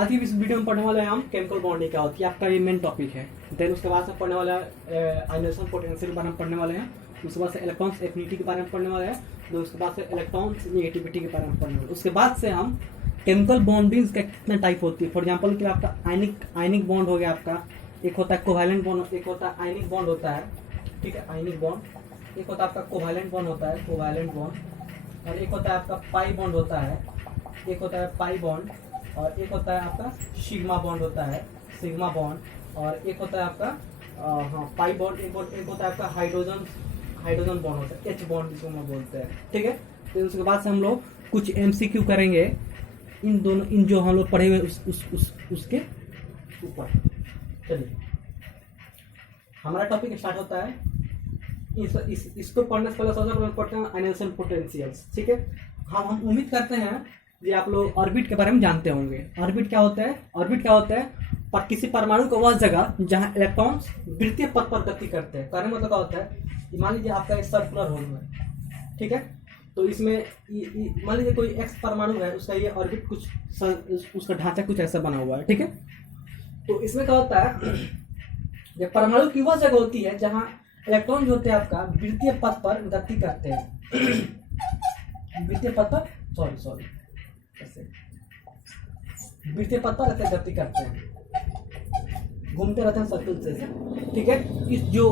आज की इस वीडियो में पढ़ने वाले हैं हम केमिकल बॉन्डिंग क्या होती है, आपका ये मेन टॉपिक है। देन उसके बाद से पढ़ने वाला है आयनाइजेशन पोटेंशियल के बारे में पढ़ने वाले हैं। उसके बाद से इलेक्ट्रॉन्स एफिनिटी के बारे में पढ़ने वाले हैं। तो उसके बाद से इलेक्ट्रॉन्स नेगेटिविटी के बारे में पढ़ने वाले। उसके बाद से हम केमिकल बॉन्डिंग्स का कितना टाइप होती है। फॉर एग्जाम्पल कि आपका आयनिक बॉन्ड हो गया, आपका एक होता है कोवैलेंट बॉन्ड, एक होता है आयनिक बॉन्ड होता है, ठीक है, आयनिक बॉन्ड। एक होता है आपका कोवैलेंट बॉन्ड होता है, कोवैलेंट बॉन्ड। और एक होता है आपका पाई बॉन्ड होता है, एक होता है पाई बॉन्ड। और एक होता है आपका सिग्मा बॉन्ड होता है, सिग्मा बॉन्ड। और एक होता है आपका पाई बॉन्ड। एक होता है आपका हाइड्रोजन बॉन्ड होता है, एच बॉन्ड जिसको हम बोलते हैं, ठीक है। तो उसके बाद से हम लोग कुछ एमसीक्यू करेंगे इन जो हम लोग पढ़े हुए उसके ऊपर। चलिए हमारा टॉपिक स्टार्ट होता है। इसको पढ़ने से पहले सबसे पहले पढ़ते हैं आयनाइजेशन पोटेंशियल्स, ठीक है। हम उम्मीद करते हैं ये आप लोग ऑर्बिट के बारे में जानते होंगे। ऑर्बिट क्या होता है? ऑर्बिट क्या होता है? पर किसी परमाणु को वह जगह जहां इलेक्ट्रॉन्स वृत्तीय पथ पर गति करते हैं। कहने मतलब क्या होता है, मान लीजिए आपका एक सर्कुलर होल है, ठीक है। तो इसमें मान लीजिए कोई एक्स परमाणु है, उसका ये ऑर्बिट कुछ उसका ढांचा कुछ ऐसा बना हुआ है, ठीक है। तो इसमें क्या होता है, जब परमाणु की वह जगह होती है जहां इलेक्ट्रॉन जो होते हैं आपका वृत्तीय पथ पर गति करते हैं। वृत्तीय पथ पर वृत्तीय पथ पर ऐसे गति करते हैं, घूमते रहते हैं सर्कल से, ठीक है। इस जो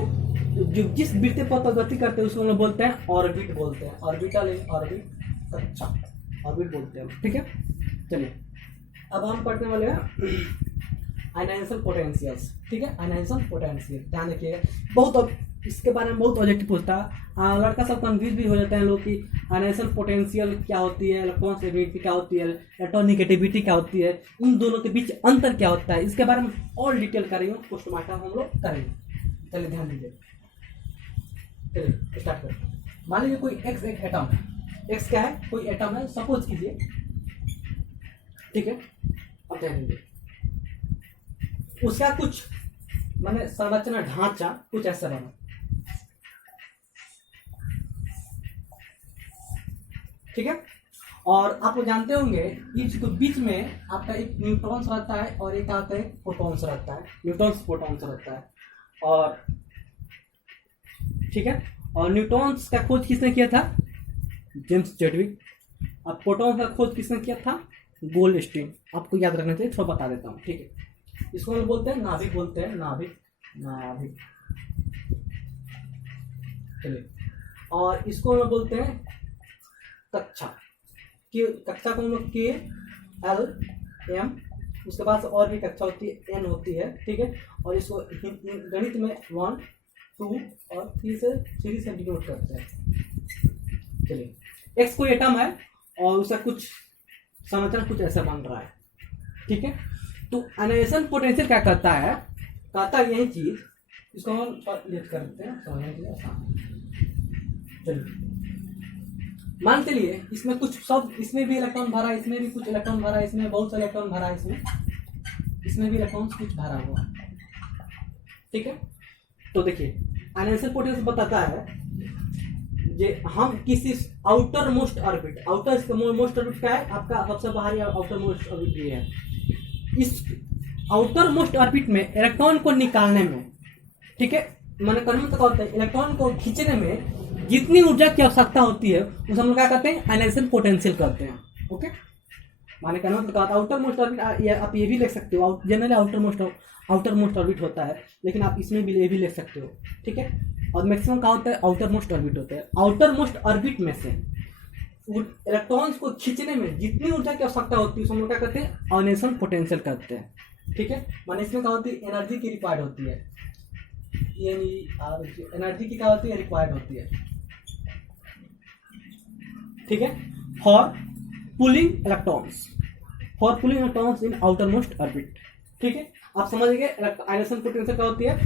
जिस वृत्तीय पथ पर गति करते हैं उसको हम लोग बोलते हैं ऑर्बिट बोलते हैं, ऑर्बिटल ऑर्बिट, अच्छा ऑर्बिट बोलते हैं, ठीक है। चलिए अब हम पढ़ने वाले हैं आयनाइजेशन पोटेंशियल्स, ठीक है। आयनाइजेशन पोटेंशियल ध्यान रखिएगा, बहुत इसके बारे में बहुत ऑब्जेक्टिव पूछता है। लड़का सब कंफ्यूज भी हो जाते हैं लोग कि आयनाइजेशन पोटेंशियल क्या होती है, इलेक्ट्रॉन एफिनिटी क्या होती है, इलेक्ट्रॉन नेगेटिविटी क्या होती है, इन दोनों के बीच अंतर क्या होता है, इसके बारे में और डिटेल करेंगे, पोस्टमार्टम हम लोग करेंगे। चलिए ध्यान दीजिए, चलिए स्टार्ट करें। मान लीजिए कोई एक्स एक एटम है, एक्स क्या है, कोई एटम है, सपोज कीजिए, ठीक है। अब ध्यान दीजिए, उसका कुछ माने संरचना ढांचा कुछ ऐसा बना, ठीक है। और आप जानते होंगे इसके बीच में आपका एक न्यूट्रॉन्स रहता है और एक आता है प्रोटॉन्स रहता है, न्यूट्रॉन्स प्रोटॉन्स रहता है, और ठीक है। और न्यूट्रॉन्स का खोज किसने किया था? James Chadwick. अब प्रोटॉन्स का खोज किसने किया था? गोल्डस्टीन। आपको याद रखना चाहिए, थोड़ा बता देता हूँ, ठीक है। इसको हम बोलते हैं नाभिक, बोलते हैं नाभिक। चलिए, और इसको हम बोलते हैं कक्षा। कक्षा को हम लोग के एल एम, उसके बाद और भी कक्षा होती है, एन होती है, ठीक है। और इसको गणित में 1, 2 और 3 से डिनोट करते हैं। चलिए, एक्स कोई एटम है और उसका कुछ संरचना कुछ ऐसा बन रहा है, ठीक है। तो आयनाइजेशन पोटेंशियल क्या करता है, कहता है यही चीज, इसको हम लिख करते हैं समझने के लिए आसान। चलिए मान के लिए इसमें कुछ सब, इसमें भी इलेक्ट्रॉन भरा, इसमें भी कुछ इलेक्ट्रॉन भरा, इसमें बहुत सारे इलेक्ट्रॉन भरा, इसमें भी इलेक्ट्रॉन कुछ भरा हुआ, ठीक है। तो देखिए आयनाइजेशन पोटेंशियल बताता है जे हम किसी outer most orbit, outer most orbit क्या है आपका, सबसे बाहरी आउटर मोस्ट ऑर्बिट ये है। इस आउटर मोस्ट ऑर्बिट में इलेक्ट्रॉन को निकालने में, ठीक है, मैंने कर्म तक होता है, इलेक्ट्रॉन को खींचने में जितनी ऊर्जा की आवश्यकता होती है उसे हम लोग क्या कहते हैं, आयनाइजेशन पोटेंशियल कहते हैं, ओके। माने कहना मतलब आउटर मोस्ट ऑर्बिट, आप ये भी लिख सकते हो, जनरली आउटर मोस्ट ऑर्बिट होता है, लेकिन आप इसमें भी ये भी लिख सकते हो, ठीक है। और मैक्सिमम क्या होता है, आउटर मोस्ट ऑर्बिट होता है। आउटर मोस्ट ऑर्बिट में से इलेक्ट्रॉन्स को खींचने में जितनी ऊर्जा की आवश्यकता होती है उसे हम लोग क्या कहते हैं, आयनाइजेशन पोटेंशियल कहते हैं, ठीक है। माने इसमें क्या होती है, एनर्जी की रिक्वायर्ड होती है, एनर्जी की क्या होती है, रिक्वायर्ड होती है, ठीक है। For pulling electrons in outer most orbit, ठीक है। आप समझ गए आयनाइजेशन पोटेंशियल क्या होती है,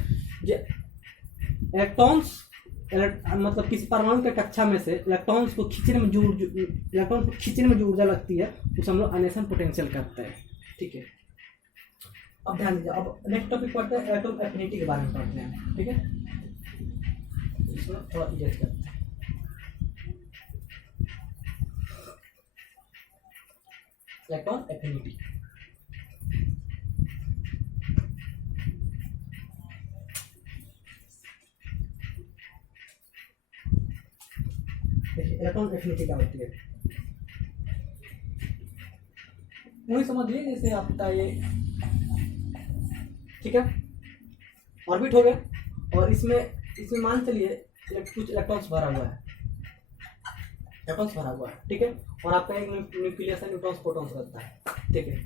इलेक्ट्रॉन्स मतलब किसी परमाणु के कक्षा में से इलेक्ट्रॉन्स को खींचने में जो ऊर्जा लगती है उसे हम लोग आयनाइजेशन पोटेंशियल कहते हैं, ठीक है। अब ध्यान दीजिए, अब नेक्स्ट टॉपिक पढ़ते हैं एटॉम एफिनिटी के बारे में पढ़ते हैं, ठीक है। इसमें थोड़ा इरेज करते हैं। इलेक्ट्रॉन एफिनिटी, इलेक्ट्रॉन एफिनिटी क्या होती है। वही समझिए जैसे आपका ये, ठीक है, ऑर्बिट हो गया और इसमें मान चलिए कुछ इलेक्ट्रॉन्स भरा हुआ है, इलेक्ट्रॉन्स भरा हुआ है, ठीक है, और आपका एक न्यूक्लियस है, न्यूट्रॉन्स प्रोटॉन्स रहता है, ठीक है।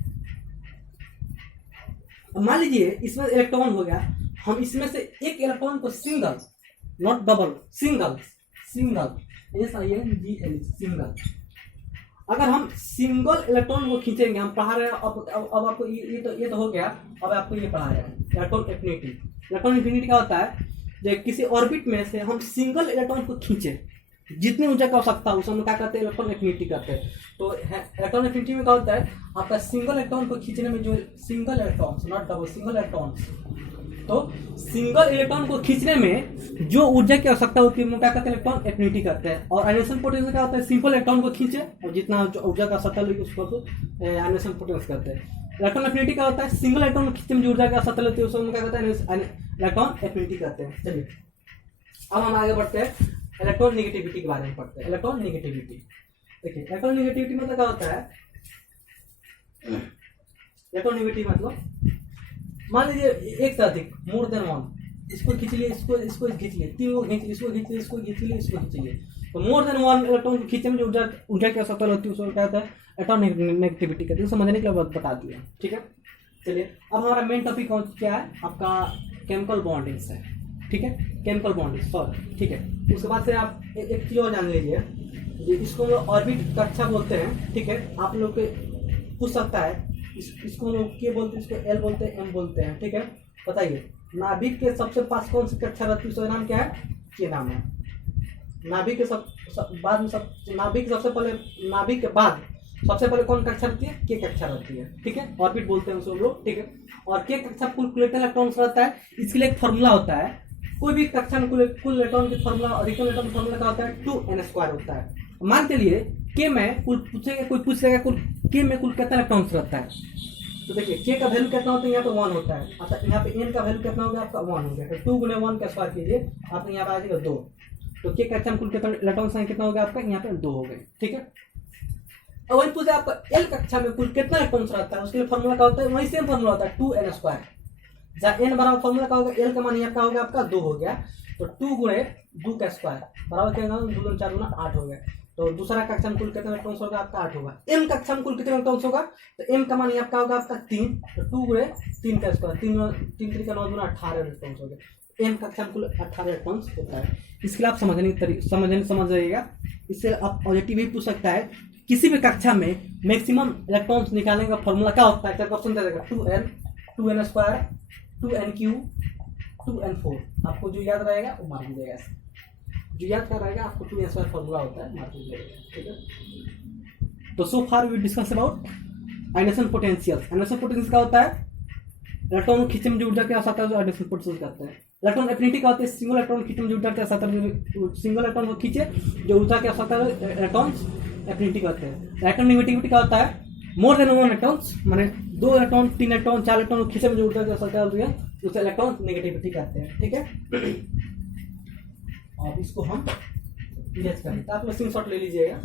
अब मान लीजिए इसमें इलेक्ट्रॉन हो गया, हम इसमें से एक इलेक्ट्रॉन को single, not double, single single, अगर हम सिंगल इलेक्ट्रॉन को खींचेंगे, हम पढ़ा रहे हैं अब आपको ये तो हो गया। अब आपको ये पढ़ा रहे हैं इलेक्ट्रॉन एफिनिटी। इलेक्ट्रॉन एफिनिटी क्या होता है, जब किसी ऑर्बिट में से हम सिंगल इलेक्ट्रॉन को खींचे, जितनी ऊर्जा का आवश्यकता है उसे हम क्या करते हैं, इलेक्ट्रॉन एफिनिटी करते हैं। तो इलेक्ट्रॉन एफिनिटी में क्या होता है, आपका सिंगल इलेक्ट्रॉन को खींचने में जो single electrons, not double, single electrons, तो सिंगल इलेक्ट्रॉन को खींचने में जो ऊर्जा की आवश्यकता होती है वो क्या करते हैं, इलेक्ट्रॉन एफिनिटी करते हैं। और आयनेशन पोटेंशियल क्या होता है, सिंपल इलेक्ट्रॉन को खींचे और जितना ऊर्जा का आवश्यकता होगी उसको आयनेशन पोटेंशियल करते हैं। इलेक्ट्रॉन एफिनिटी क्या होता है, सिंगल इलेक्ट्रॉन को खींचने में जो ऊर्जा की आवश्यकता होती है उसको हम क्या करते हैं, इलेक्ट्रॉन एफिनिटी करते हैं। चलिए अब हम आगे बढ़ते हैं, इलेक्ट्रॉन नेगेटिविटी के बारे में पढ़ते हैं। इलेक्ट्रॉन नेगेटिविटी, देखिए इलेक्ट्रॉन नेगेटिविटी मतलब क्या होता है, इलेक्ट्रॉन नेगेटिविटी मतलब मान लीजिए एक से अधिक, मोर देन वन, इसको खींच लिए, इसको खींच लिए, तीन को खींच लिए, इसको खींच लिए, इसको खींच लिए, इसको खींच लिए, तो मोर देन वन इलेक्ट्रॉन को खींचने में जो ऊर्जा की आवश्यकता होती है उसको क्या होता है, इलेक्ट्रॉन नेगेटिविटी कहते हैं। समझने के लिए बता दिया, ठीक है। चलिए अब हमारा मेन टॉपिक क्या है, आपका केमिकल बॉन्डिंग्स है, ठीक है, केमिकल बॉन्डिंग्स, सॉरी, ठीक है। उसके बाद से आप एक चीज और जान लीजिए, इसको हम लोग ऑर्बिट कक्षा बोलते हैं, ठीक है। आप लोग को पूछ सकता है इसको लोग के बोलते हैं, इसको एल बोलते हैं, एम बोलते हैं, ठीक है। बताइए नाभिक के सबसे पास कौन सी कक्षा रहती है, उसका नाम क्या है, के नाम है। नाभिक के बाद में नाभिक सबसे पहले, नाभिक के बाद सबसे पहले कौन कक्षा रहती है, के कक्षा रहती है, ठीक है। ऑर्बिट बोलते हैं उसको लोग, ठीक है। और के कक्षा कुल इलेक्ट्रॉन्स रहता है, इसके लिए एक फॉर्मूला होता है, कोई भी कक्षा में कुल इलेक्ट्रॉन की फॉर्मूला, अधिकतम इलेक्ट्रॉन फॉर्मूला का होता है 2n² होता है। मान के लिए के में कोई पूछेगा कुल के में कुल कितना इलेक्ट्रॉन्स रहता है, तो देखिए के का वैल्यू कितना होता है, यहाँ पे 1 होता है। अच्छा यहाँ पे n का वैल्यू कितना होगा आपका 1 हो गया, तो 2 गुने 1 का स्क्वायर कीजिए, आपको यहाँ पे आ जाएगा 2। तो के कक्षा में कुल कितना इलेक्ट्रॉन संख्या कितना होगा आपका, यहाँ पे 2 हो गए, ठीक है। और वही पूछे आपका एल कक्षा में कुल कितना इलेक्ट्रॉन्स रहता है, उसके लिए फॉर्मूला क्या होता है, वही सेम फॉर्मूला होता है 2n²। जहाँ n बराबर फॉर्मूला का होगा, एल का मान यहाँ का होगा आपका 2 हो गया, तो 2 गुणे 2 का स्क्वायर बराबर क्या होगा, 2 दूनी 4 गुना 8 हो गया। तो दूसरा कक्षा में कुल कितना इलेक्ट्रॉन्स होगा आपका 8 होगा। m कक्षा में कुल कितना इलेक्ट्रॉन्स होगा, तो m का मान यहाँ का होगा आपका 3, तो 2 गुणे 3 का स्क्वायर, 3 3 का 9 गुना 18 इलेक्ट्रॉन्स हो गए। m कक्षा में कुल 18 इलेक्ट्रॉन्स होता है। इसके लिए आप समझ जाइएगा। इससे आप ऑब्जेक्टिव भी पूछ सकता है, किसी भी कक्षा में मैक्सिमम इलेक्ट्रॉन्स निकालने का फॉर्मूला क्या होता है, ऑप्शन दे देगा 2n, 2n², 2n3, 2n4। आपको जो याद रहेगा वो मार दीजिएगा, जो याद कर रहेगा आपको 2n² फॉर्मूला होता है, मार दीजिएगा, ठीक है। तो so far we discuss about ionisation potential. Ionisation potential क्या होता है, इलेक्ट्रॉन को खींचने में जो ऊर्जा की आवश्यकता है, जो आयनेशन पोटेंशियल कहते हैं। इलेक्ट्रॉन एफिनिटी क्या होती है, सिंगल इलेक्ट्रॉन खींचने में जो ऊर्जा की आवश्यकता है, सिंगल इलेक्ट्रॉन को खींचे जो ऊर्जा की आवश्यकता है, इलेक्ट्रॉन एफिनिटी कहते हैं। इलेक्ट्रॉन नेगेटिविटी क्या होता है, मोर देन 1 इलेक्ट्रॉन्स, माने 2 इलेक्ट्रॉन, 3 इलेक्ट्रॉन, 4 इलेक्ट्रॉन को खींचे में जो ऊर्जा की आवश्यकता होती है उसे इलेक्ट्रॉन नेगेटिविटी कहते हैं, ठीक है। और इसको हम इरेज करें, तो आप लोग स्क्रीनशॉट ले लीजिएगा।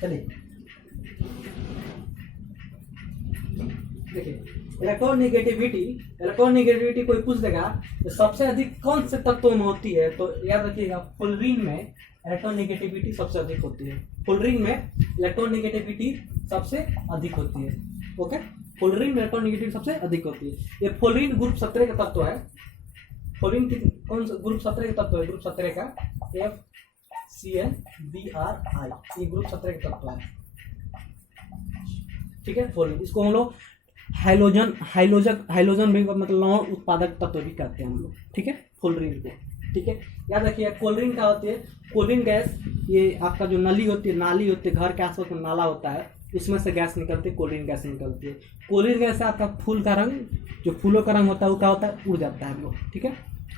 चलिए देखिए, इलेक्ट्रॉन नेगेटिविटी कोई पूछ देगा तो सबसे अधिक कौन से तत्वों में होती है, तो याद रखिएगा फ्लोरीन में इलेक्ट्रॉन नेगेटिविटी सबसे अधिक होती है। फ्लोरीन में इलेक्ट्रॉन नेगेटिविटी सबसे अधिक होती है, ओके। फ्लोरीन में इलेक्ट्रॉन नेगेटिविटी सबसे अधिक होती है। ये फ्लोरीन ग्रुप 17 का तत्व है। फ्लोरीन की कौन सा ग्रुप 17 का तत्व है, ग्रुप 17 का FCnBrI, ये ग्रुप 17 का तत्व है, ठीक है। फ्लोरीन, इसको हम लोग हाइलोजन भी मतलब लवण उत्पादक तत्व भी कहते हैं हम लोग, ठीक है, फ्लोरीन को, ठीक है। याद रखिए फ्लोरीन क्या होती है, फ्लोरीन गैस, ये आपका जो नाली होती है, घर के आसपास में नाला होता है, उसमें से गैस निकलती है, क्लोरीन गैस निकलती है। क्लोरीन गैस से आपका फूल का रंग, जो फूलों का रंग होता है वो क्या होता है, उड़ जाता है हम लोग, ठीक है।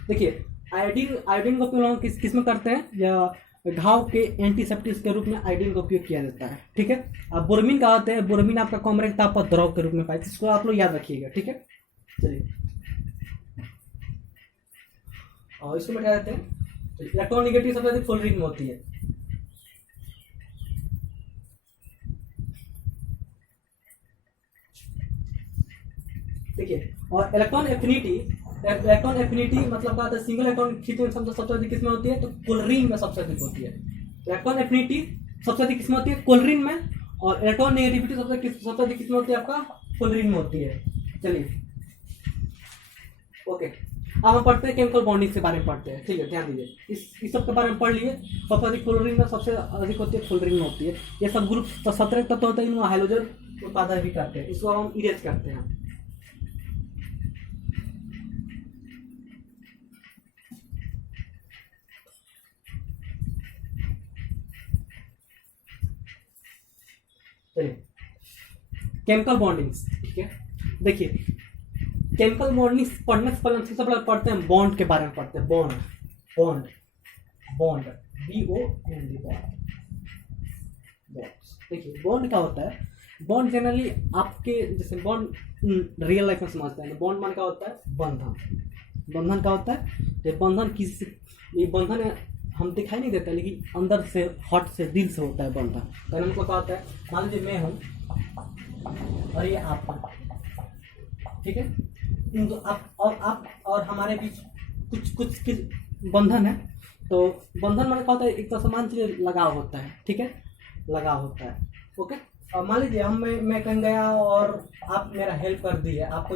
देखिए आयोडीन का उपयोग किस में करते हैं, या घाव के एंटीसेप्टिक के रूप में आयोडीन का उपयोग किया जाता है। ठीक है। अब बोरमीन का होता है, बोरमीन आपका कॉम्रेक ताप पर द्रव के रूप में पाया, इसको आप लोग याद रखिएगा। ठीक है, चलिए और इसको बैठा देते हैं। इलेक्ट्रोनेगेटिव सबसे अधिक फुल रिंग में होती है। देखिए, और इलेक्ट्रॉन एफिनिटी मतलब क्या होता है, सिंगल इलेक्ट्रॉन खींचने की क्षमता सबसे अधिक किसमें होती है, तो क्लोरीन में सबसे अधिक होती है। इलेक्ट्रॉन एफिनिटी सबसे अधिक किसमें होती है, क्लोरीन में, और इलेक्ट्रॉन नेगेटिविटी सबसे अधिक किसमें होती है, आपका क्लोरीन में होती है। चलिए ओके, अब हम पढ़ते हैं केमिकल बॉन्डिंग के बारे में पढ़ते हैं। ठीक है, ध्यान दीजिए, इस सब के बारे में पढ़ लिए। सबसे अधिक क्लोरीन में सबसे अधिक होती है, क्लोरीन में होती है। ये सब ग्रुप 17 तत्व होते हैं, इनमें हाइड्रोजन उत्पादन भी करते हैं, इसको हम इरेज करते हैं। Chemical bondings. ठीक है, देखिए केमिकल बॉन्डिंग पढ़ने से पहले सबसे पहले पढ़ते हैं बॉन्ड के बारे में पढ़ते हैं। Bond bond bond BOND bond. देखिए बॉन्ड क्या होता है, बॉन्ड जनरली आपके जैसे बॉन्ड रियल लाइफ में समझते हैं। बॉन्ड मान क्या होता है, बंधन। बंधन क्या होता है, तो बंधन किसी, ये बंधन हम दिखाई नहीं देता, लेकिन अंदर से हार्ट से दिल से होता है बंधन। कहने मतलब क्या होता है, मान लीजिए मैं हूँ और ये आप हैं, ठीक है, इन दो आप और हमारे बीच कुछ बंधन है। तो बंधन मतलब क्या होता है, एक तो समान चीज लगाव होता है। ठीक है, लगाव होता है। ओके, और मान लीजिए मैं कहीं गया और आप मेरा हेल्प कर दिए, आप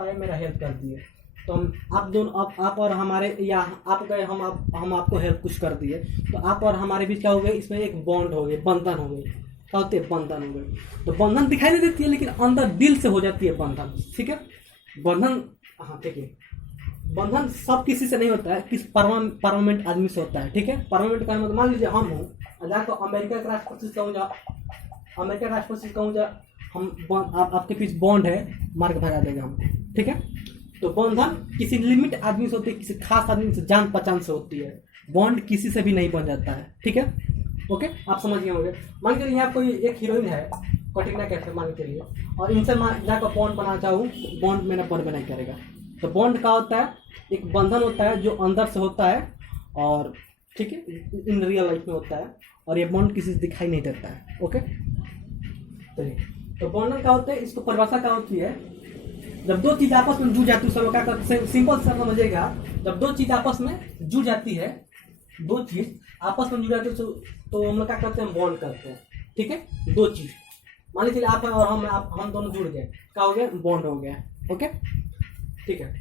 आए मेरा हेल्प कर दिए, तो आप और हमारे, या आप गए हम आपको हेल्प कुछ कर दिए, तो आप और हमारे बीच क्या हो गए, इसमें एक बॉन्ड हो गई, बंधन हो गई। क्या होती है, बंधन हो गई। तो बंधन दिखाई नहीं देती है, लेकिन अंदर दिल से हो जाती है बंधन। ठीक है, बंधन, हाँ ठीक है, बंधन सब किसी से नहीं होता है, किस परमानेंट आदमी से होता है। ठीक है, परमानेंट का मतलब मान लीजिए हम हूँ, जाकर अमेरिका के राष्ट्रपति से कहूँ, अमेरिका के राष्ट्रपति से कहूँ, हम आपके बीच बॉन्ड है, मार के भगा देगा हमको। ठीक है, तो बंधन किसी लिमिट आदमी से होती है, किसी खास आदमी से, जान पहचान से होती है। बॉन्ड किसी से भी नहीं बन जाता है। ठीक है, ओके, आप समझ गए होंगे। मान के यहाँ कोई एक हीरोइन है, कटरीना कैफ मान के लिए, और इनसे जाकर बॉन्ड बनाना चाहूँ, बॉन्ड मेरा बॉन्ड बनाई करेगा। तो बॉन्ड का होता है, एक बंधन होता है जो अंदर से होता है, और ठीक है, इन रियल लाइफ में होता है, और ये बॉन्ड किसी से दिखाई नहीं देता है। ओके, तो बॉन्ड क्या होता है, इसको परिभाषा क्या होती है, जब दो चीज आपस में जुड़ जाती है, सब क्या करते हैं, सिंपल सा समझिएगा, जब दो चीज आपस में जुड़ जाती है, दो चीज आपस में जुड़ जाती है, तो हम लोग क्या करते हैं, बॉन्ड करते हैं। ठीक है, दो चीज मान लीजिए आप और हम दोनों जुड़ गए, क्या हो गया, बॉन्ड हो गया। ओके, ठीक है,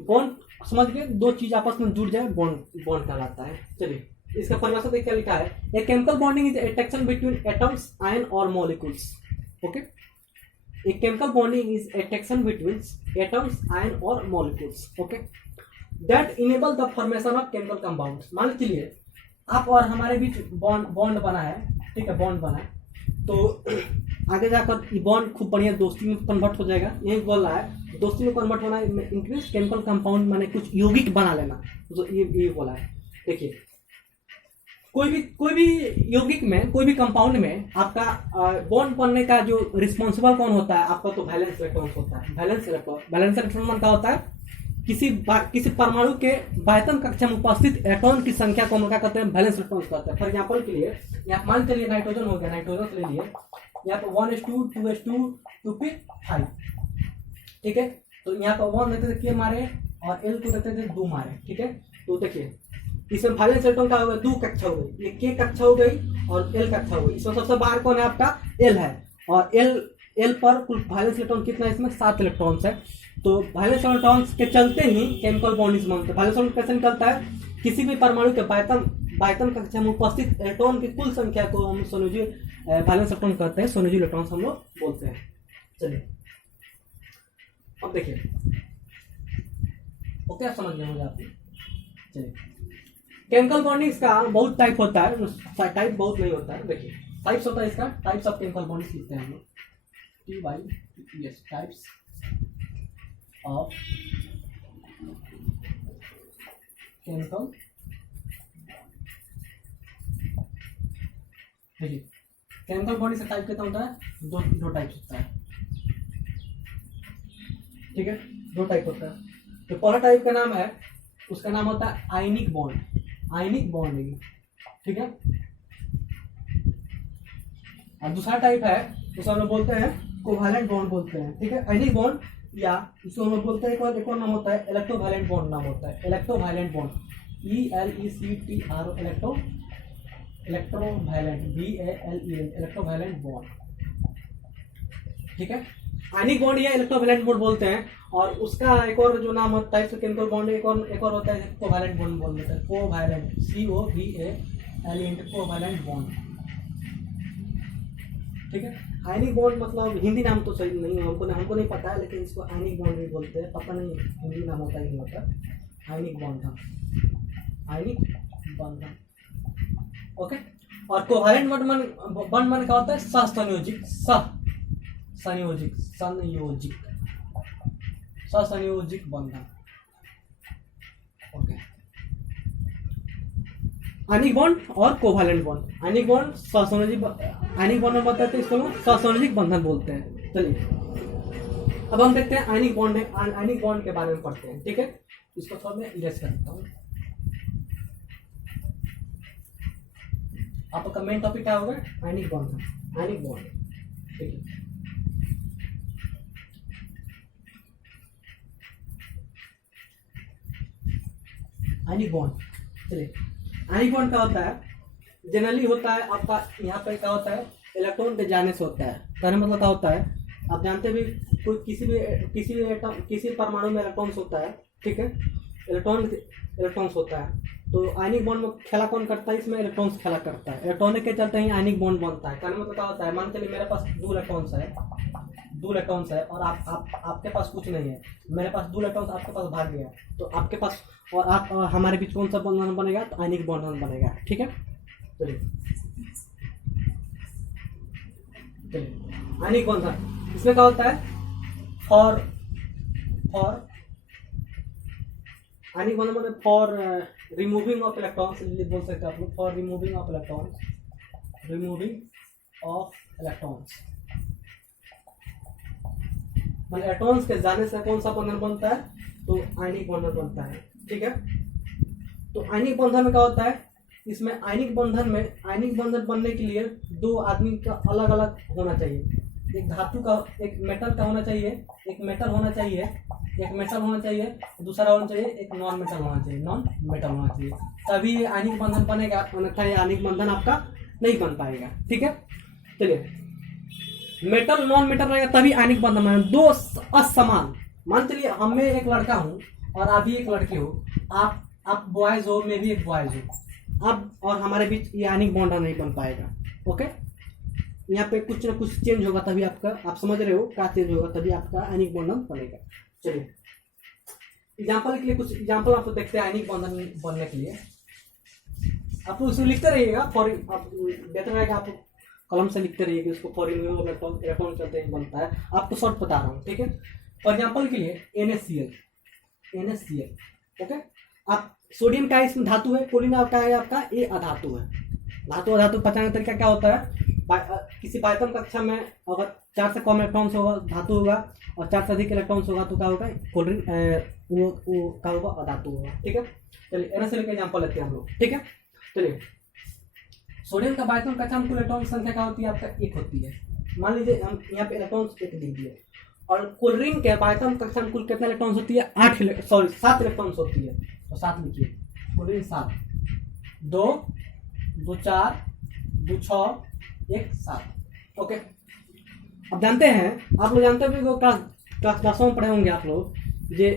बॉन्ड समझ गए, दो चीज आपस में जुड़ जाए, बॉन्ड कहलाता है। चलिए इसका परिभाषा देखिए, क्या लिखा है, a chemical bonding is attraction between atoms, ion और molecules. Okay, A chemical bonding is attraction between atoms, ion और molecules, okay, that enable the formation of chemical compounds। मान लीजिए आप और हमारे बीच बॉन्ड बना है, ठीक है, बॉन्ड बना है, तो आगे जाकर ये बॉन्ड खूब बढ़िया दोस्ती में कन्वर्ट हो जाएगा। यही बोल रहा है, दोस्ती में कन्वर्ट होना है, इंक्रीज केमिकल कंपाउंड, माने कुछ यौगिक बना लेना, तो ये बोला है। देखिए कोई भी यौगिक में, कोई भी कंपाउंड में आपका बॉन्ड बनने का जो रिस्पॉन्सिबल कौन होता है, आपका तो वैलेंस इलेक्ट्रॉन होता है। वैलेंस इलेक्ट्रॉन मन का होता है, किसी परमाणु के बाह्यतम कक्षा में उपस्थित इलेक्ट्रॉन की संख्या को हम क्या कहते हैं, वैलेंस इलेक्ट्रॉन कहते हैं। फॉर एग्जांपल के लिए यहाँ मान के लिए नाइट्रोजन हो गया, नाइट्रोजन ले लिए, यहाँ पर 1s2 2s2 2p5, ठीक है, तो यहाँ पर 1 देते थे, मारे, और L को देते थे 2 मारे। ठीक है, तो देखिए इसमें वैलेंस इलेक्ट्रॉन का हो गया, 2 कक्षा हो गई, ये K कक्षा हो गई और L कक्षा हो गई। इसमें सबसे बाहर कौन है, आपका L है, और L पर कुल वैलेंस इलेक्ट्रॉन कितना है, इसमें 7 इलेक्ट्रॉन्स है। तो वैलेंस इलेक्ट्रॉन्स के चलते ही केमिकल बॉन्डिंग बनते हैं। वैलेंस इलेक्ट्रॉन कैसे निकलता है, किसी भी परमाणु के बाह्यतम कक्षा में उपस्थित इलेक्ट्रॉन की कुल संख्या को हम सोनोजी वैलेंस इलेक्ट्रॉन कहते हैं, सोनोजी इलेक्ट्रॉन हम लोग बोलते हैं। चलिए अब देखिए, ओके, आप समझ गए होंगे आपने। चलिए केमिकल बॉन्डिंग्स का बहुत टाइप होता है, टाइप बहुत नहीं होता है। देखिए टाइप्स होता है इसका, टाइप्स ऑफ केमिकल बॉन्डिंग्स लिखते हैं हम लोग, TYPS, टाइप्स ऑफ केमिकल देखिए केमिकल बॉन्ड से टाइप कितना होता है, दो टाइप होता है, ठीक है, दो टाइप होता है। तो पहला टाइप का नाम है, उसका नाम होता है आयनिक बॉन्ड, आयनिक बॉन्ड, ठीक है। और दूसरा टाइप है उसको हम लोग बोलते हैं कोवैलेंट बॉन्ड बोलते हैं, ठीक है। आयनिक बॉन्ड या इसको हम लोग बोलते हैं एक और नाम होता है इलेक्ट्रोवायलेंट बॉन्ड नाम होता है, इलेक्ट्रोवायलेंट बॉन्ड, ELECTRO इलेक्ट्रोवायलेंट VALENT इलेक्ट्रोवायलेंट बॉन्ड, ठीक है। आयनिक बॉन्ड या इलेक्ट्रोवायलेंट बॉन्ड बोलते हैं। और उसका एक और जो नाम होता है केमिकल बॉन्ड एक और होता है कोवैलेंट बॉन्ड बोल देते हैं, कोवैलेंट COVALENT कोवैलेंट बॉन्ड, ठीक है। आयनिक बॉन्ड मतलब हिंदी नाम तो सही नहीं है, हमको नहीं पता है, लेकिन इसको आयनिक बॉन्ड भी बोलते हैं, पता नहीं हिंदी नाम होता है नहीं होता, आयनिक बॉन्ड, आयनिक बंधन, ओके। और कोवैलेंट बॉन्ड मन क्या होता है, सहसंयोजिक, सहसंयोजिक बंधन, ओके। आयनिक बॉन्ड और कोवैलेंट बॉन्ड, आयनिक बॉन्ड सहसंयोजिक, आयनिक बॉन्ड में बताते हैं इसको लोग सहसंयोजिक बंधन बोलते हैं। चलिए अब हम देखते हैं आयनिक बॉन्ड है, आयनिक बॉन्ड के बारे में पढ़ते हैं, ठीक है। इसको थोड़ा मैं इरेज कर देता हूँ। आपका मेन टॉपिक क्या होगा, आयनिक बॉन्ड, आयनिक बॉन्ड, ठीक है। आयनिक बॉन्ड, चलिए आयनिक बॉन्ड क्या होता है, जनरली होता है आपका यहाँ पे क्या होता है, इलेक्ट्रॉन के जाने से होता है। कहने मतलब क्या होता है, आप जानते भी कोई किसी परमाणु में इलेक्ट्रॉन्स होता है, ठीक है, इलेक्ट्रॉन्स होता है। तो आयनिक बॉन्ड में खेला कौन करता है, इसमें इलेक्ट्रॉन्स खेला करता है, इलेक्ट्रॉनिक के चलते ही आयनिक बॉन्ड बनता है। कहने मतलब क्या होता है, मान चलिए मेरे पास दो इलेक्ट्रॉन्स है और आपके पास कुछ नहीं है, मेरे पास दो इलेक्ट्रॉन्स आपके पास भाग गया, तो आपके पास और आप हमारे बीच कौन सा बंधन बनेगा, तो आयनिक बॉन्ड बनेगा, ठीक है। चलिए आयनिक बंधन इसमें क्या होता है, फॉर आयनिक बंधन मतलब फॉर रिमूविंग ऑफ इलेक्ट्रॉन्स बोल सकते हैं आप लोग, फॉर रिमूविंग ऑफ इलेक्ट्रॉन्स, मतलब इलेक्ट्रॉन्स के जाने से कौन सा बंधन बनता है, तो आयनिक बंधन बनता है, ठीक है। तो आयनिक बंधन में क्या होता है, इसमें आयनिक बंधन बनने के लिए दो आदमी का अलग अलग होना चाहिए, एक धातु का, एक मेटल का होना चाहिए, एक मेटल होना चाहिए, दूसरा होना चाहिए एक नॉन मेटल होना चाहिए, तभी ये आयनिक बंधन बनेगा, अन्यथा ये आयनिक बंधन आपका नहीं बन पाएगा, ठीक है। चलिए मेटल नॉन मेटल रहेगा तभी आयनिक बंधन बनेगा। दो असमान, मान चलिए हम में एक लड़का हूँ और आप भी एक लड़की हो, आप बॉयज हो, मैं भी एक बॉयज हूँ, अब और हमारे बीच ये आयनिक बॉन्ड नहीं बन पाएगा, ओके। यहाँ पे कुछ ना कुछ चेंज होगा तभी आपका, आप समझ रहे हो क्या चेंज होगा, तभी आपका आयनिक बॉन्ड बनेगा। चलिए एग्जाम्पल के लिए कुछ एग्जाम्पल आपको देखते हैं आयनिक बॉन्ड बनने के लिए। आप उसको लिखते रहिएगा, आप बेहतर रहेगा आप कलम से लिखते रहिएगा उसको, फॉर इलेक्ट्रॉन चलते ही बनता है, आपको शॉर्ट बता रहा हूँ, ठीक है। फॉर एग्जाम्पल के लिए NaCl, ओके। आप सोडियम का इसमें धातु है, क्लोरीन का है आपका ये अधातु है। धातु पहचानने का तरीका क्या होता है, किसी बायतम कक्षा में अगर 4 से कम इलेक्ट्रॉन्स होगा धातु होगा और 4 से अधिक इलेक्ट्रॉन्स होगा तो क्या होगा, क्लोरीन वो क्या होगा, अधातु होगा, ठीक है। चलिए NaCl का एग्जाम्पल लेते हैं हम लोग, ठीक है। चलिए सोडियम का बायतम कक्षा में कुल इलेक्ट्रॉन संख्या क्या होती है, आपका 1 होती है। मान लीजिए हम यहाँ पे इलेक्ट्रॉन्स 1 लिख दिए, और क्लोरीन के बायतम कक्षा में कुल कितना इलेक्ट्रॉन्स होती है, 7 इलेक्ट्रॉन्स होती है, तो 7 लिखिए, क्लोरीन 7, 2 2 4 2 6 1 7, ओके। अब जानते हैं, आप लोग जानते हो क्लासों में पढ़े होंगे आप लोग, ये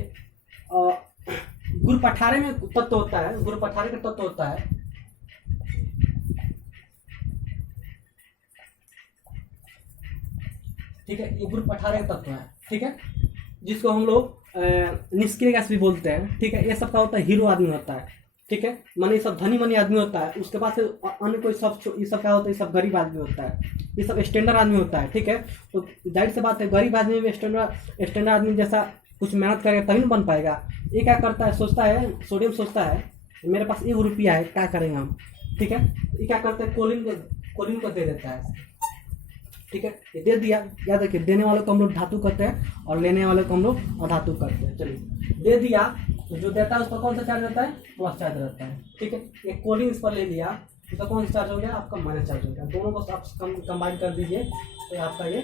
ग्रुप 18 में तत्व होता है, ग्रुप 18 का तत्व होता है, ठीक है। ये ग्रुप 18 का तत्व है, ठीक है, जिसको हम लोग निष्क्रिय गैस भी बोलते हैं, ठीक है। ये सब का होता है हीरो आदमी होता है, ठीक है, माने ये सब धनी मनी आदमी होता है। उसके बाद से अन्य कोई सब ये सब क्या होता है, ये सब गरीब आदमी होता है, ये सब स्टैंडर्ड आदमी होता है, ठीक है। तो जाहिर सी बात है गरीब आदमी में स्टैंडर्ड आदमी जैसा कुछ मेहनत करेगा तभी बन पाएगा। ये क्या करता है, सोचता है, सोडियम सोचता है मेरे पास 1 रुपया है, क्या करेंगे हम, ठीक है। ये क्या करते हैं, क्लोरीन को दे देता है, ठीक है। ये दे दिया, याद रखिए देने वाले को हम लोग धातु कहते हैं और लेने वाले को हम लोग अधातु कहते हैं। चलिए दे दिया तो जो देता है उस पर कौन सा चार्ज रहता है, प्लस चार्ज रहता है, ठीक है। एक क्लोरीन इस पर ले लिया तो कौन सा चार्ज हो गया, आपका माइनस चार्ज हो गया। दोनों को आप कंबाइन कर दीजिए तो आपका ये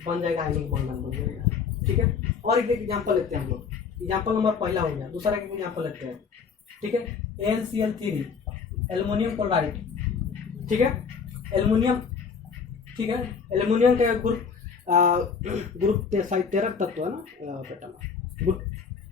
बन जाएगा आयनिक बॉन्ड बन जाएगा, ठीक है। और एक एग्जाम्पल लेते हैं हम लोग, एग्जाम्पल नंबर पहला हो गया, दूसरा एक एग्जाम्पल लेते हैं, ठीक है। AlCl3 एल्युमिनियम क्लोराइड, ठीक है। एल्युमिनियम, ठीक है। एल्युमिनियम का ग्रुप 13 तत्व है ना बेटा, ग्रुप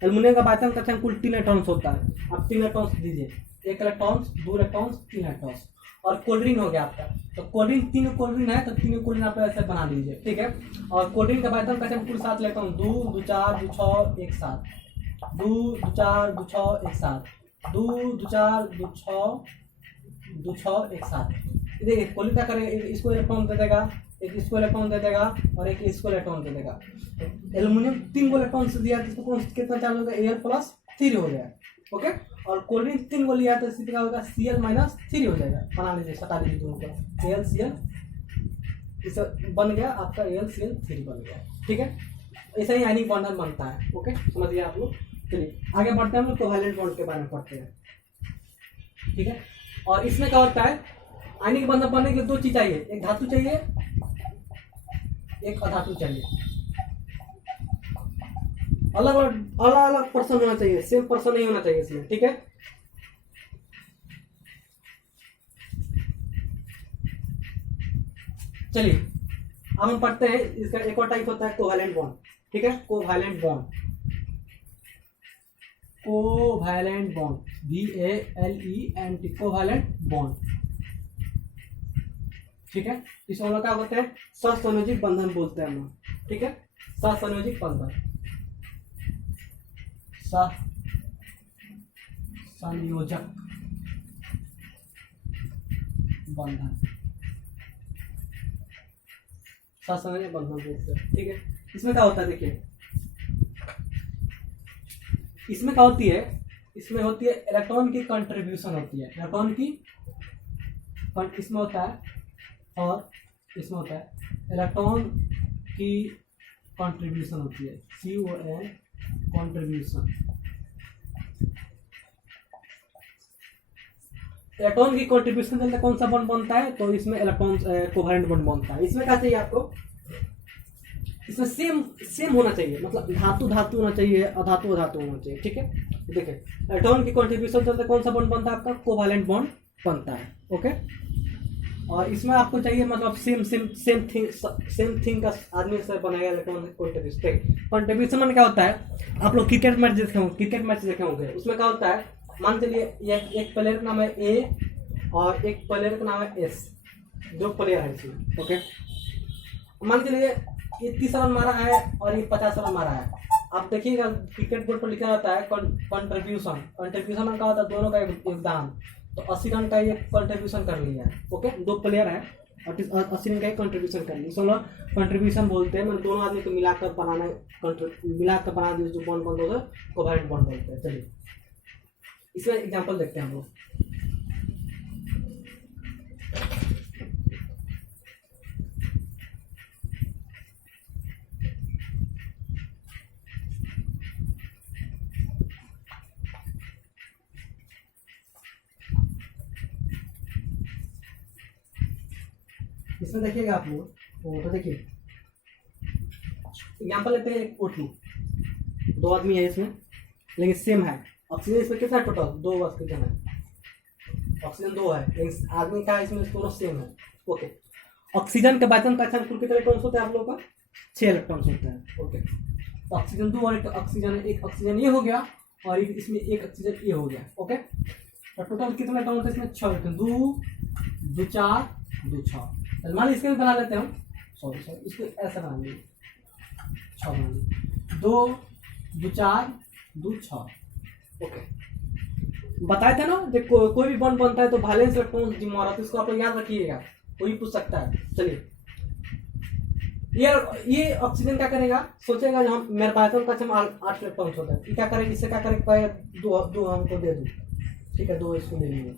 एल्युमिनियम का बाइथन कहते हैं कुल 3 इलेक्ट्रॉन्स होता है। आप 3 इलेक्ट्रॉन्स दीजिए, 1 इलेक्ट्रॉन्स, 2 इलेक्ट्रॉन्स, 3 इलेक्ट्रॉन्स। और कोल्ड्रिंक हो गया आपका, तो कोल्ड्रिंक 3 कोल्ड्रिंक है तो 3 कोल्ड्रिंक आप ऐसे बना लीजिए, ठीक है। और कोल्ड्रिंक का बाइथन कहते हैं कुल 7 इलेक्ट्रॉन, 2 2 4 2 6 1 7, 2 2 4 2 6 1 7, 2 2 4 2 6 2 6 1 7। देखिए कोल्ड्रिंक क्या करेगा, इसको इलेक्ट्रॉन दे देगा, एक इसको इलेक्ट्रॉन दे देगा और एक इसको इलेक्ट्रॉन दे देगा। एल्युमिनियम 3 को इलेक्ट्रॉन से दिया, इसको कौन कितना चार्ज होगा, Al+3 हो गया, ओके। और कोल्ड्रिंक 3 को लिया तो इसी क्या होगा, Cl-3 हो जाएगा। बना लीजिए, सटा लीजिए दोनों को, AlCl इसे बन गया आपका AlCl3 बन गया, ठीक है। ऐसा ही आयनिक बॉन्ड बनता है, ओके, समझिए आप लोग। चलिए आगे बढ़ते हैं, हम लोग कोवैलेंट बॉन्ड के बारे में पढ़ते हैं, ठीक है। और इसमें क्या होता है, आयनिक बंधन बनने के लिए 2 चीज चाहिए, एक धातु चाहिए, एक अधातु चाहिए। अलग अलग पर्सन होना चाहिए, सेम पर्सन नहीं होना चाहिए इसमें, ठीक है। चलिए अब हम पढ़ते हैं, इसका एक और टाइप होता है कोवैलेंट बॉन्ड, ठीक है। Covalent bond, covalent bond, VALENT, covalent bond, ठीक है। इस वाला क्या बोलते हैं, सहसंयोजक बंधन बोलते हैं हम लोग, ठीक है। सहसंयोजक बंधन, सहसंयोजक बंधन, सहसंयोजक बंधन बोलते हैं, ठीक है। इसमें क्या होता है, देखिए इसमें क्या होती है, इसमें होती है इलेक्ट्रॉन की कंट्रीब्यूशन होती है, इलेक्ट्रॉन की इसमें होता है और इसमें होता है इलेक्ट्रॉन की कंट्रीब्यूशन होती है, CON कंट्रीब्यूशन। इलेक्ट्रॉन की कंट्रीब्यूशन चलते कौन सा बॉन्ड बनता है, तो इसमें इलेक्ट्रॉन कोवैलेंट बॉन्ड बनता है। इसमें क्या चाहिए आपको, इसमें सेम होना चाहिए, मतलब धातु धातु होना चाहिए, अधातु अधातु होना चाहिए, ठीक है। देखिए इलेक्ट्रॉन की कंट्रीब्यूशन चलते कौन सा बॉन्ड बनता है, आपका कोवैलेंट बॉन्ड बनता है, ओके। और इसमें आपको चाहिए मतलब सेम थिंग का आदमी से बनाएगा इलेक्ट्रॉन कंट्रीब्यूशन। में क्या होता है, आप लोग क्रिकेट मैच देखे होंगे, उसमें क्या होता है, मान चलिए एक प्लेयर का नाम है A और एक प्लेयर का नाम है S, 2 प्लेयर है इसमें, ओके। मान चलिए ये 30 रन मारा है और ये 50 रन मारा है। आप देखिएगा क्रिकेट बोर्ड पर लिखा रहता है कंट्रीब्यूशन में क्या होता है, दोनों का योगदान। तो 80 रन का ये कंट्रीब्यूशन कर लिया है, ओके। 2 प्लेयर है और 80 रन का कंट्रीब्यूशन कर लिया, इसको कंट्रीब्यूशन बोलते हैं। मतलब दोनों आदमी को मिलाकर बना दिए जो बॉन्ड बन होगा कोवैलेंट बॉन्ड बोलते हैं। चलिए इसमें एग्जांपल देखते हैं हम लोग। इसमें देखिएगा आप लोग, तो देखिए एग्जाम्पल लेते हैं, एक O2, 2 आदमी है इसमें लेकिन सेम है। ऑक्सीजन इसमें कितना टोटल, 2 ऑक्सीजन है, ऑक्सीजन 2 है लेकिन आदमी का इसमें दोनों सेम है, ओके। ऑक्सीजन के बाइथन का कुल कितने इलेक्ट्रॉन्स होते हैं आप लोगों का, 6 इलेक्ट्रॉन्स होते हैं, ओके। तो ऑक्सीजन 2 और एक ऑक्सीजन ये हो गया और इसमें एक ऑक्सीजन ये हो गया, ओके। तो टोटल कितने इलेक्ट्रॉन होते हैं इसमें, 6 इलेक्ट्रॉन, 2 2 4 2 6। मान लीजिए इसके भी बना लेते हैं हम, सॉरी इसको ऐसा बना लीजिए, 6 बना लीजिए, 2 2 4 2 6, ओके। बताए थे ना जब कोई भी बॉन्ड बनता है तो वैलेंस इलेक्ट्रॉन जिम्मेदार होता है, इसको आप लोग याद रखिएगा, कोई पूछ सकता है। चलिए ये ऑक्सीजन क्या करेगा, सोचेगा जो हम मेरे पास 8 इलेक्ट्रॉन होता है, क्या करेगा, इससे क्या करेगा, 2 हमको दे दूँ, ठीक है, 2 इसको दे देंगे,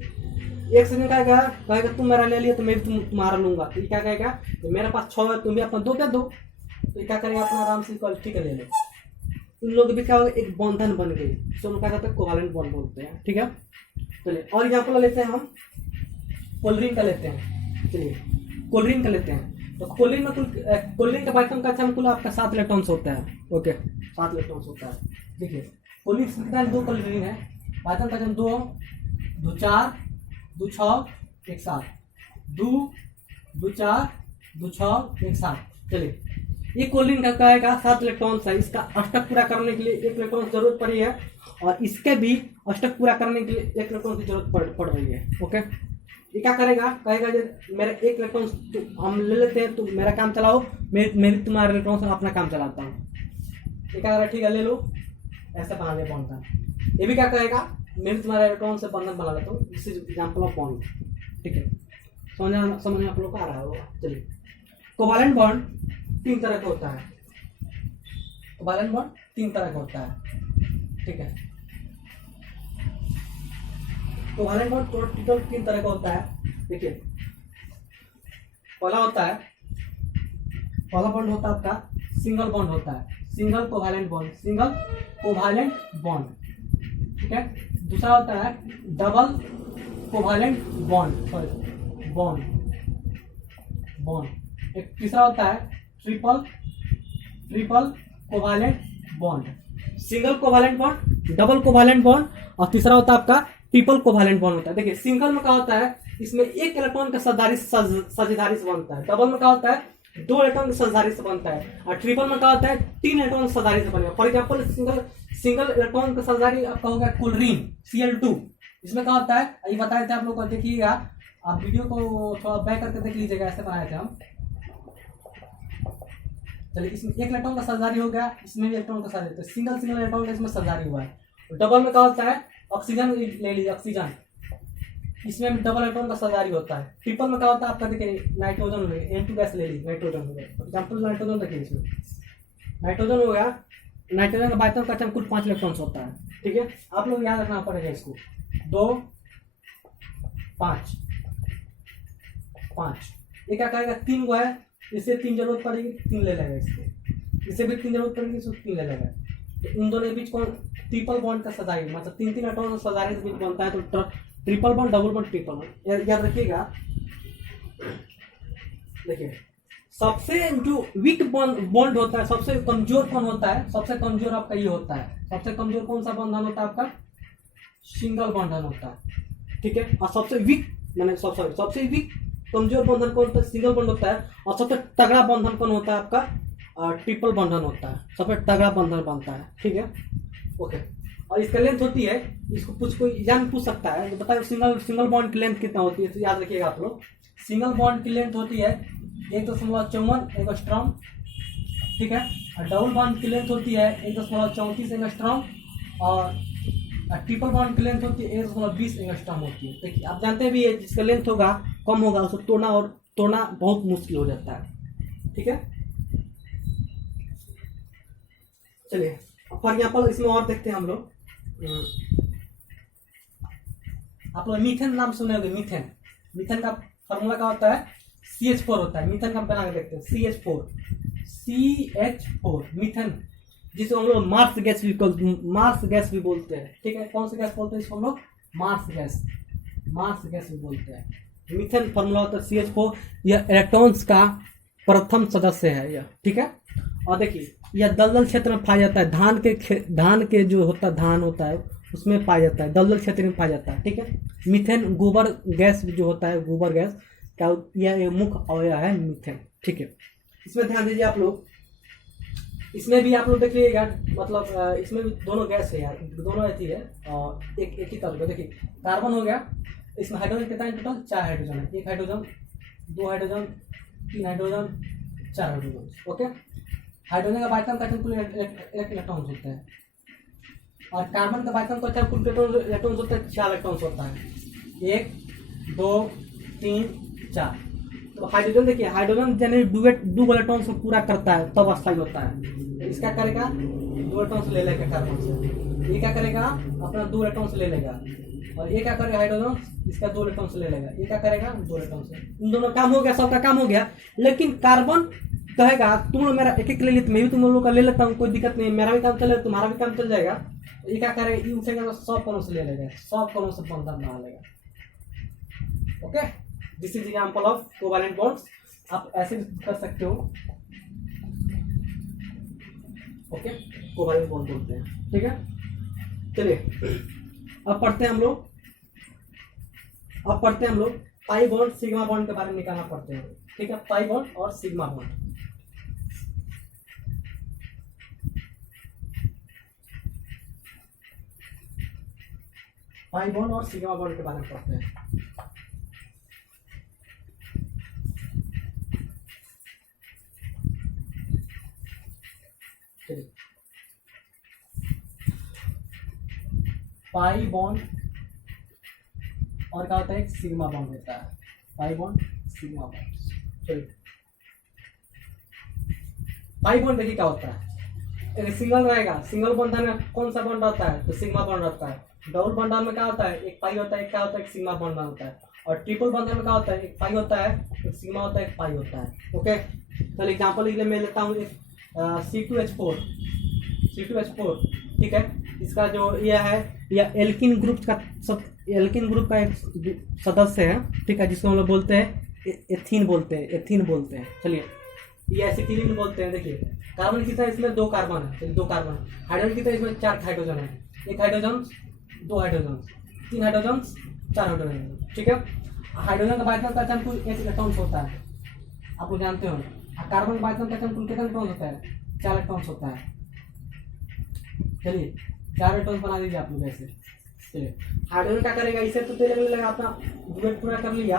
एक सेकंड कहेगा तुम मेरा ले लिया तो मैं भी तुम्हारा लूंगा, तो ये क्या कहेगा, तो मेरे पास 6 है, तुम भी अपना 2 क्या दो, तो ये क्या करेगा, अपना आराम से इक्वालिटी का ले लो। इन लोगों के बीच क्या होगा, एक बंधन बन गई, तो क्या कहते हैं, कोवैलेंट बॉन्ड बोलते हैं। ठीक है, चलिए और एग्जाम्पल लेते हैं हम कोल्ड्रिंक का लेते हैं। चलिए कोल्ड्रिंक का लेते हैं, तो कोल्ड्रिंक में कुल कोल्ड्रिंक का बाइटम का अच्छा कुल आपका 7 इलेक्ट्रॉन्स होता है। ओके 7 इलेक्ट्रॉन्स होता है। देखिए कोल्ड्रिंक कितना 2 कोल्ड्रिंक है, बाइटम का 2 2 4 2 6 1 7 2 2 4 2 6 1 7। चलिए ये कोल्ड्रिंक का कहेगा 7 इलेक्ट्रॉन्स है, इसका अष्टक पूरा करने के लिए 1 इलेक्ट्रॉन की जरूरत पड़ी है, और इसके भी अष्टक पूरा करने के लिए 1 इलेक्ट्रॉन की जरूरत पड़ रही है। ओके ये क्या करेगा, कहेगा जो मेरा 1 इलेक्ट्रॉन हम ले लेते हैं, तो मेरा काम चलाओ, मेरी तुम्हारे इलेक्ट्रॉन से अपना काम चलाता हूँ। ये क्या करेगा, ठीक है ले लो, ऐसे बना ले बॉन्ड। ये भी क्या कहेगा, मेरे तुम्हारे इलेक्ट्रॉन से बंधन बना लेता हूँ, this is example of bond. ठीक है समझ में आप लोग को आ रहा होगा। चलिए कोवैलेंट बॉन्ड 3 तरह का होता है, कोवैलेंट बॉन्ड 3 तरह का होता है। ठीक है कोवैलेंट बॉन्ड टोटल 3 तरह का होता है। देखिए पहला बॉन्ड होता है आपका सिंगल बॉन्ड होता है, single covalent bond, single covalent bond. ठीक है दूसरा होता है डबल कोवैलेंट बॉन्ड, बॉन्ड। एक तीसरा होता है triple covalent bond, single covalent bond, double covalent bond, और तीसरा होता है आपका ट्रिपल कोवैलेंट बॉन्ड होता है। देखिए सिंगल में क्या होता है, इसमें 1 इलेक्ट्रॉन का साझेदारी से बनता है, डबल में क्या होता है 2 इलेक्ट्रॉन के साझेदारी से बनता है, और ट्रिपल में क्या होता है 3 इलेक्ट्रॉन साझेदारी से बनेगा। फॉर एग्जांपल सिंगल इलेक्ट्रॉन का साझेदारी आपका हो गया क्लोरीन Cl2, इसमें क्या होता है ये बताए थे आप लोग को, देखिएगा आप वीडियो को थोड़ा बैक करके देख लीजिएगा, ऐसे बनाए थे हम। चलिए इसमें 1 इलेक्ट्रॉन का साझेदारी हो गया, इसमें भी इलेक्ट्रॉन का साझेदारी, तो सिंगल इलेक्ट्रॉन का इसमें साझेदारी हुआ है। डबल में क्या होता है ऑक्सीजन ले लीजिए, ऑक्सीजन इसमें भी डबल इलेक्ट्रॉन का साझेदारी होता है। ट्रिपल में क्या होता है आपका, देखिए नाइट्रोजन हो गया, N2 गैस ले लीजिए, नाइट्रोजन हो गया, एग्जाम्पल नाइट्रोजन देखिए, इसमें नाइट्रोजन हो गया, नाइट्रोजन का बाइटम का कुल 5 इलेक्ट्रॉन्स होता है। ठीक है आप लोग याद रखना पड़ेगा इसको, 2 5 5। ये क्या करेगा 3 को है, इससे 3 जरूरत पड़ेगी 3 ले लेगा, इससे भी 3 जरूरत पड़ेगी इसको 3 ले लेगा। तो इन दोनों के बीच कौन ट्रिपल बॉन्ड का साझेदारी, मतलब 3 इलेक्ट्रॉन साझेदारी के बीच बनता है, तो triple bond, double bond, triple bond याद रखिएगा। देखिए सबसे जो वीक बॉन्ड होता है, सबसे कमजोर कौन होता है, सबसे कमजोर आपका ये होता है, सबसे कमजोर कौन सा बंधन होता है आपका, सिंगल बंधन होता है। ठीक है और सबसे वीक मैंने सबसे वीक कमजोर बंधन कौन होता है, सिंगल बॉन्ड होता है, और सबसे तगड़ा बंधन कौन होता है आपका, ट्रिपल बंधन होता है, सबसे तगड़ा बंधन बनता है। ठीक है ओके और इसका लेंथ होती है, इसको कोई एग्जाम पूछ सकता है, तो बताइए सिंगल बॉन्ड की लेंथ कितना होती है, तो याद रखिएगा आप लोग, सिंगल बॉन्ड की लेंथ होती है 1.54 एंगस्ट्रॉम। ठीक है और डबल बॉन्ड की लेंथ होती है 1.34 एंगस्ट्रॉम, और ट्रिपल बॉन्ड की लेंथ होती है 1.20 एंगस्ट्रॉम होती है। देखिए आप जानते भी है जिसका लेंथ होगा कम होगा उसको तोड़ना बहुत मुश्किल हो जाता है। ठीक है चलिए फॉर एग्जाम्पल इसमें और देखते हैं हम लोग, आप लोग मीथेन नाम सुने होंगे, मीथेन का फॉर्मूला क्या होता है, CH4 होता है। मीथेन का बना के देखते हैं, CH4 मीथेन, जिसे हम लोग मार्स गैस भी बोलते हैं। ठीक है कौन सी गैस बोलते हैं इसको हम लोग, मार्स गैस भी बोलते हैं। मीथेन फॉर्मूला होता है CH4, यह इलेक्ट्रॉन्स का प्रथम सदस्य है यह। ठीक है और देखिए यह दलदल क्षेत्र में पाया जाता है, धान के जो धान होता है उसमें पाया जाता है, दलदल क्षेत्र में पाया जाता है। ठीक है मीथेन गोबर गैस जो होता है, गोबर गैस का यह मुख्य अवयव है मीथेन। ठीक है इसमें ध्यान दीजिए आप लोग, इसमें भी आप लोग देख लीजिएगा, मतलब इसमें भी दोनों गैस है यार, दोनों ऐसी है और एक ही तरह का। देखिए कार्बन हो गया, इसमें हाइड्रोजन कितना है टोटल, 4 हाइड्रोजन है, 1 hydrogen 2 hydrogen 3 hydrogen 4 hydrogen. Okay hydrogen का बाइटम का कुल 1 इलेक्ट्रॉन होता है, और कार्बन का बाइटम का कुल इलेक्ट्रॉन होता है 4 इलेक्ट्रॉन होता है, 1 2 3 4। तो हाइड्रोजन देखिए, हाइड्रोजन यानी दो इलेक्ट्रॉन से पूरा करता है तब अस्थायी होता है। तो इसका करेगा 2 इलेक्ट्रॉन से ले लेगा कार्बन से, ये क्या करेगा अपना 2 इलेक्ट्रॉन से ले लेगा, और ये क्या करेगा हाइड्रोजन इसका 2 इलेक्ट्रॉन से ले लेगा, ये क्या करेगा 2 इलेक्ट्रॉन से। इन दोनों काम हो गया, सबका काम हो गया। लेकिन कार्बन कहेगा तुम लोग मेरा एक एक ले लेते, मैं भी तुम लोग का ले लेता हूँ, कोई दिक्कत नहीं, मेरा भी काम चलेगा तुम्हारा भी काम चल जाएगा। ये क्या करेगा, ये उठेगा तो 100 कोनों से ले लेगा, 100 कोनों से बंधन बना लेगा। Okay, this is example of covalent bonds. आप ऐसे भी कर सकते हो। ओके, कोवैलेंट बॉन्ड बोलते हैं, ठीक है। चलिए अब पढ़ते हैं हम लोग पाई बॉन्ड सिग्मा बॉन्ड के बारे में निकालना पड़ते हैं, ठीक है। पाई बॉन्ड और सिग्मा बॉन्ड, पाई बॉन्ड और सिग्मा बॉन्ड के बारे में पढ़ते हैं। चलिए, पाई बॉन्ड और क्या होता है, एक सिग्मा बॉन्ड होता है, पाई बॉन्ड सिग्मा बॉन्ड। चलिए, पाई बॉन्ड देखिए क्या होता है, एक सिंगल रहेगा, सिंगल बॉन्ड में कौन सा बॉन्ड रहता है, तो सिग्मा बॉन्ड रहता है। डबल बॉन्ड में क्या होता है, एक पाई होता है, एक क्या होता है, एक सिग्मा बॉन्ड होता है। और ट्रिपल बॉन्ड में क्या होता है, एक पाई होता है, एक सिग्मा होता है, एक पाई होता है। ओके, चलिए एग्जांपल के लिए मैं लेता हूँ C2H4, ठीक है। इसका जो यह है, यह एल्किन ग्रुप का एल्किन ग्रुप का एक सदस्य है, ठीक है, जिसको हम लोग बोलते हैं एथीन बोलते हैं। चलिए, ये एसिटिलीन बोलते हैं। देखिए कार्बन कितना है, इसमें 2 कार्बन है, चलिए 2 कार्बन। हाइड्रोजन कितना है, इसमें 4 हाइड्रोजन है, 1 हाइड्रोजन, 2 हाइड्रोजन, 3 हाइड्रोजन, 4 हाइड्रोजन, ठीक है। हाइड्रोजन का बाइटन का कुल 1 इलेक्ट्रॉन होता है, आप लोग जानते हो। कार्बन का बाइटन का कुल कितना इलेक्ट्रॉन होता है, 4 इलेक्ट्रॉन होता है। चलिए 4 इलेक्ट्रॉन बना दीजिए आप लोग ऐसे। चलिए, हाइड्रोजन क्या करेगा, इसे तो तेल लगा अपना डुएट पूरा कर लिया,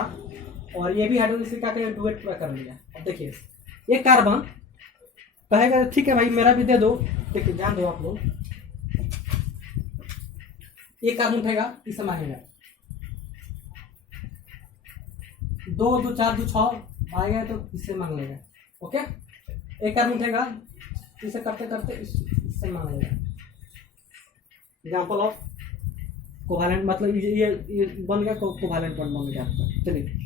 और ये भी हाइड्रोजन से क्या करेगा, डुएट पूरा कर लिया। अब देखिए ये कार्बन कहेगा ठीक है भाई मेरा भी दे दो। देखिए ध्यान दो आप लोग, एक कार्बन उठेगा, इसे मांगेगा 2 2 4 2 6 आएगा तो इससे मांग लेगा। ओके, एक कार्बन उठेगा, इसे करते करते इससे मांग लेगा। एग्जाम्पल ऑफ कोवैलेंट, मतलब ये बन गया कोवैलेंट बॉन्ड बन गया आपका। चलिए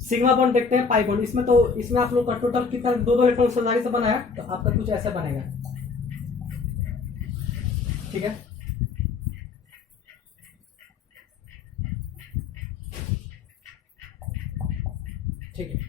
सिग्मा बॉन्ड देखते हैं, पाई बॉन्ड। इसमें तो इसमें आप लोग का टोटल कितना 2 इलेक्ट्रॉन सजारी से बना है, तो आपका कुछ ऐसा बनेगा, ठीक है। ठीक है,